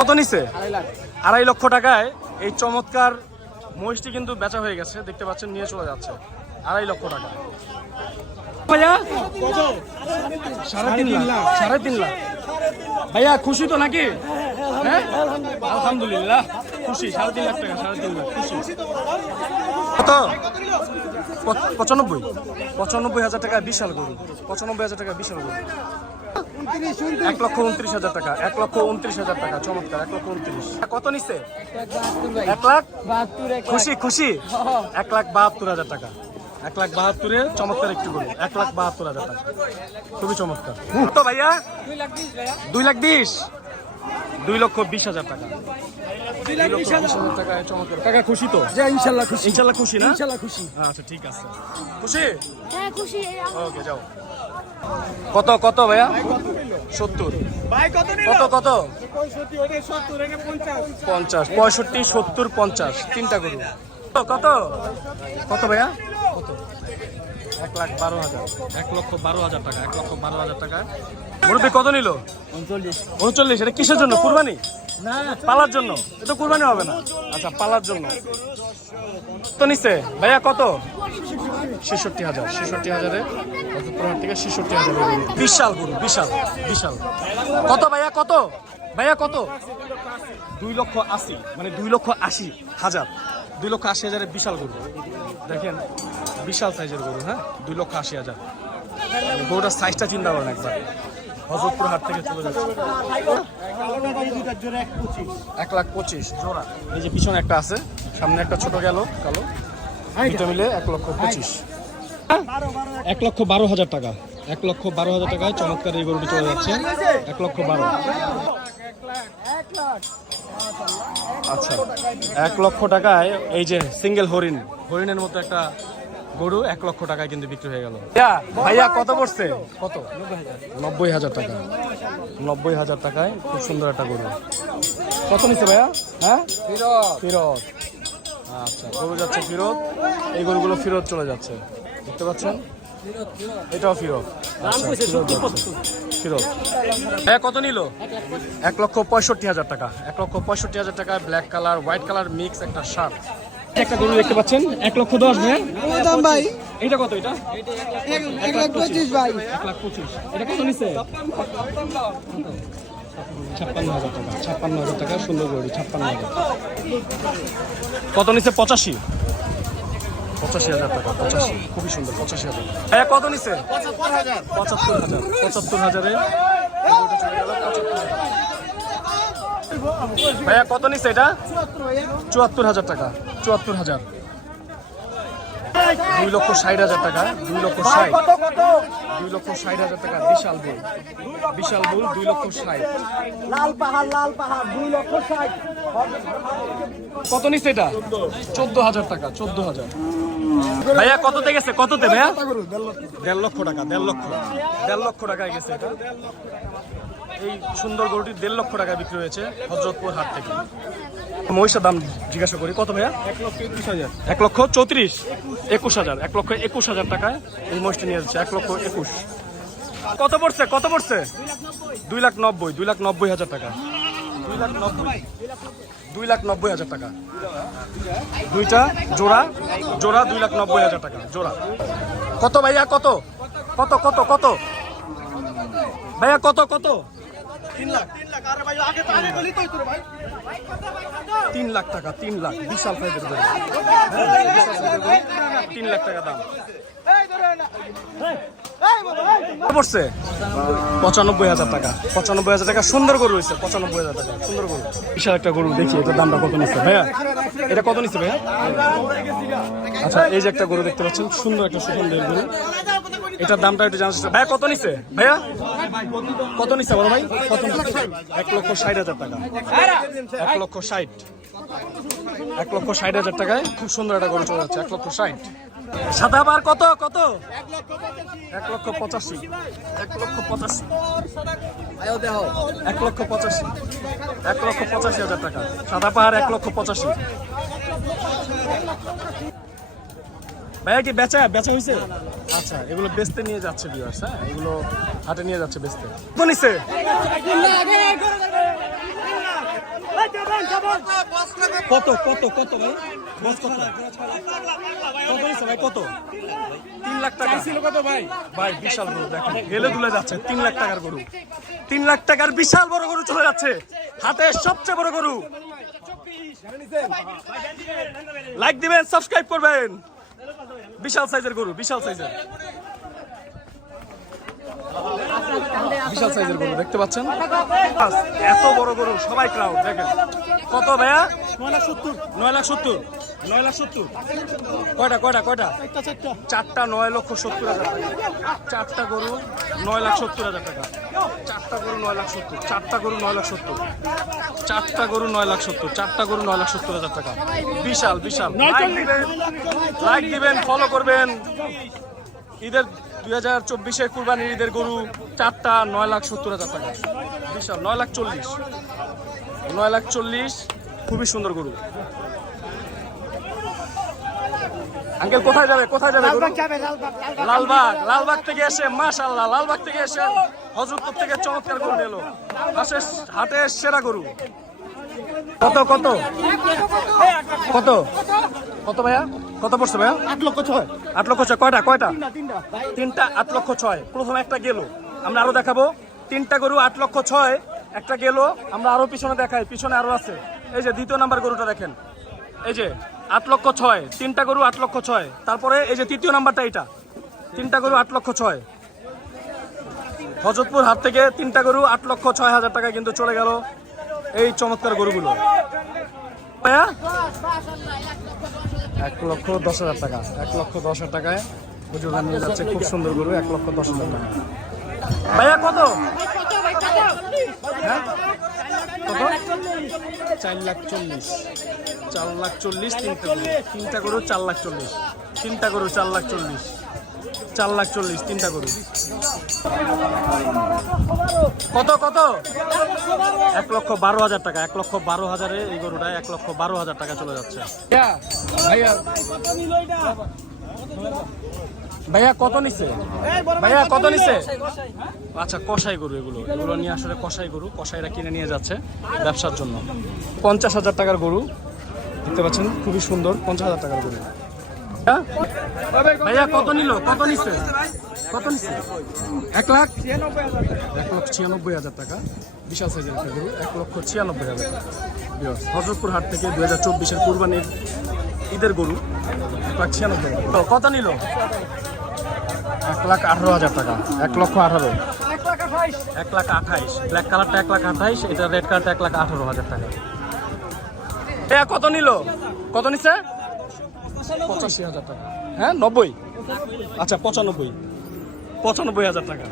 কত নিছে? 2.5 লক্ষ টাকায় এই চমৎকার মহিষটি কিন্তু বেচা হয়ে গেছে, দেখতে পাচ্ছেন নিয়ে চলে যাচ্ছে 2.5 লক্ষ টাকা। ভাইয়া 3.5 লাখ, 3.5 লাখ। ভাইয়া খুশি তো নাকি? হ্যাঁ আলহামদুলিল্লাহ খুশি। 3.5 লাখ টাকা, 3.5 লাখ খুশি। কত? 95,000 টাকা বিশাল গরু। 95,000 টাকা বিশাল গরু। 1,29,000 টাকা, 1,29,000 টাকা চমৎকার। 1,29,000 কত নিচ্ছে? 1 লাখ। খুশি খুশি। 1,72,000 টাকা, 1,72,000 চমৎকার একটু গরু। 1,72,000 টাকা খুবই চমৎকার। তো ভাইয়া 2,20,000, 2,20,000 টাকা, 2,20,000 টাকায় চমৎকার। কাকা খুশি তো? ইনশাল্লাহ খুশি। ইনশাল্লাহ খুশি না? ইনশাল্লাহ খুশি। আচ্ছা ঠিক আছে। খুশি? হ্যাঁ খুশি। ওকে যাও। কত কত ভাইয়া? 70। ভাই কত নিল? কত কত? 65, ওটা 70, এটা 50। 50, 65, 70, 50 তিনটা গরু। কত কত ভাইয়া? কত? 1,12,000, 1,12,000 টাকা, 1,12,000 টাকা। মুরব্বি কত নিল? 39। এটা কিসের জন্য? কুরবানি? না পালার জন্য? এটা কুরবানি হবে না। আচ্ছা পালার জন্য। তো নিচ্ছে ভাইয়া কত? 66,000, 66,000-এ প্রহার থেকে 66,000 গরু। বিশাল গরু, বিশাল বিশাল। কত ভাইয়া কত? ভাইয়া কত? 2,80,000, মানে 2,80,000, 2,80,000-এর বিশাল গরু। দেখেন বিশাল সাইজের গরু। হ্যাঁ 2,80,000। গরুটার সাইজটা চিন্তা করেন একবার। হজরতপুর হাট থেকে চলে যাচ্ছে 1,25,000 জোড়া। এই যে পিছনে একটা আছে, সামনে একটা ছোট গেল কালো, দুটো মিলে 1,25,000। 1,12,000 টাকা, 1,12,000 টাকায় চমৎকার এই গরুটি চলে যাচ্ছে। 1,12,000। আচ্ছা 1 লক্ষ টাকায় এই যে সিঙ্গেল হরিণের মতো একটা গরু 1 লক্ষ টাকায় কিন্তু বিক্রি হয়ে গেল। ভাইয়া কত পড়ছে? কত? 90,000 টাকা, 90,000 টাকায় খুব সুন্দর একটা গরু। কত নিচ্ছে ভাইয়া? হ্যাঁ ফিরত। আচ্ছা গরু যাচ্ছে ফিরত। এই গরুগুলো ফিরত চলে যাচ্ছে, দেখতে পাচ্ছেন। এটাও ফিরত। ফিরত। হ্যাঁ কত নিল? 1,65,000 টাকা, 1,65,000 টাকায় black colour white colour mix একটা শার্ট। একটা গরু দেখতে পাচ্ছেন 1,10,000 ভাই। এটা কত? এটা 1,25,000 ভাই। 1,25,000। এটা কত নিচ্ছে? 56,000 টাকা, 56,000 টাকা সুন্দর গরু। 56,000। কত নিচ্ছে? 85,000 টাকা, 85 খুবই সুন্দর। 85,000। হ্যাঁ কত নিচ্ছে? 75,000, 75,000-এ ভাইয়া কত নিচ্ছে? এটা 74,000 টাকা, 74,000। 2,60,000 টাকা, 2,60,000, 2,60,000 টাকা বিশাল বুল, বিশাল বুল 2,60,000। লাল পাহাড় 2,60,000। কত নিচ্ছে এটা? 14,000 টাকা, 14,000। ভাইয়া কততে গেছে? কততে ভাইয়া? 1.5 লক্ষ টাকা, 1.5 লক্ষ টাকায় গেছে এটা। এই সুন্দর গরুটি 1.5 লক্ষ টাকা বিক্রি হয়েছে হযরতপুর হাট থেকে। মহিষের দাম জিজ্ঞাসা করি কত ভাইয়া? 1,21,000, 1,34,000, 21,000, 1,21,000 টাকায় এই মহিষটি নিয়ে যাচ্ছে। 1,21,000। কত পড়ছে? কত পড়ছে? 2,90,000, 2,90,000 টাকা, 2,90,000 টাকা। দুইটা জোড়া, জোড়া 2,90,000 টাকা জোড়া। কত ভাইয়া? কত কত কত কত ভাইয়া? কত কত? 3 লাখ। 3 লাখ টাকা, 3 লাখ বিশাল সাইজের গরু। 3 লাখ টাকা দাম পড়ছে। 95,000 টাকা, 95,000 টাকা সুন্দর গরু হয়েছে। 95,000 টাকা সুন্দর গরু, বিশাল একটা গরু। দেখি এটার দামটা কত নিচ্ছে ভাইয়া? এটা কত নিচ্ছে ভাইয়া? আচ্ছা এই যে একটা গরু দেখতে পাচ্ছেন, সুন্দর একটা সুগন্ধের গরু। এটার দামটা একটু জানার চেষ্টা। ভাইয়া কত নিচ্ছে ভাইয়া? কত নিচ্ছে বলো ভাই? কত? 1,60,000 টাকা, 1,60,000, 1,60,000 টাকায় খুব সুন্দর একটা গরু চলে যাচ্ছে। 1,60,000। সাদা বার কত কত? 1,85,000, 1,85,000, 1,85,000, 1,85,000 টাকা সাদা পাহাড়। 1,85,000। ভাইয়া কি বেচা হয়েছে? আচ্ছা এগুলো বেচতে নিয়ে যাচ্ছে ভিউয়ার্স। হ্যাঁ এগুলো হাটে নিয়ে যাচ্ছে বেচতে। কত নিচ্ছে? কত কত কত ভাই বস কত কত নিছে ভাই কত 3 লাখ টাকা ছিল কত ভাই ভাই বিশাল গরু দেখেন হেলে দুলে যাচ্ছে 3 লাখ টাকার গরু 3 লাখ টাকার বিশাল বড় গরু চলে যাচ্ছে হাতের সবচেয়ে বড় গরু লাইক দিবেন সাবস্ক্রাইব করবেন বিশাল সাইজের গরু বিশাল সাইজের বিশাল সাইজের গরু দেখতে পাচ্ছেন এত বড় গরু সবাই ক্রাউড দেখেন কত ভাইয়া 9,70,000 কয়টা কয়টা কয়টা চারটা 9,70,000 টাকা চারটা গরু 9,70,000 টাকা চারটা গরু 9,70,000 চারটা গরু 9,70,000 চারটা গরু 9,70,000 চারটা গরু 9,70,000 টাকা বিশাল বিশাল লাইক দিবেন ফলো করবেন ঈদের 2024 কুরবানির ঈদের গরু চারটা 9,70,000 টাকা বিশাল 9,40,000 খুবই সুন্দর গরু আঙ্কেল কোথায় যাবে গরু? লালবাগ থেকে এসে মাশাআল্লাহ লালবাগ থেকে এসে হযরতপুর থেকে চমৎকার গরু নিলো হাটের সেরা গরু কত কত কত কত ভাইয়া কত পড়ছে ভাইয়া 8,06,000 8,06,000 কয়টা কয়টা তিনটা 8,06,000 প্রথম একটা গেল আমরা আরো দেখাবো তিনটা গরু 8,06,000 একটা গেল আমরা আরো পিছনে দেখাই পিছনে আরো আছে এই যে দ্বিতীয় নাম্বার গরুটা দেখেন এই যে 8,06,000 তিনটা গরু 8,06,000 তারপরে এই যে তৃতীয় নাম্বারটা এটা তিনটা গরু 8,06,000 হযরতপুর হাট থেকে তিনটা গরু 8,06,000 টাকা কিন্তু চলে গেল এই চমৎকার গরুগুলো ভাইয়া 1,10,000 টাকা 1,10,000 টাকায় হুজুরা নিয়ে যাচ্ছে খুব সুন্দর গরু 1,10,000 টাকা ভাইয়া কত হ্যাঁ কত 4,40,000 4,40,000 তিনটা গরু 4,40,000 তিনটা গরু 4,40,000 4,40,000 তিনটা গরু কত কত 1,12,000 টাকা 1,12,000 এই গরুটা 1,12,000 টাকা চলে যাচ্ছে ভাইয়া কত নিছে আচ্ছা কসাই গরু এগুলো নিয়ে আসলে কসাই গরু কসাইরা কিনে নিয়ে যাচ্ছে ব্যবসার জন্য 50,000 টাকার গরু দেখতে পাচ্ছেন খুবই সুন্দর 50,000 টাকার গরু ভাইয়া কত নিছে 1,96,000 টাকা বিশাল সাইজের একটা গরু 1,96,000 টাকা হযরতপুর হাট থেকে 2024 কুরবানির ঈদের গরু 1,96,000 কত নিল 1,18,000 টাকা 1,18,000 1,28,000 ব্ল্যাক কালারটা 1,28,000 এটা রেড কালারটা 1,18,000 টাকা কত নিল কত নিছে 85,000 টাকা হ্যাঁ 90 আচ্ছা 95,000 টাকা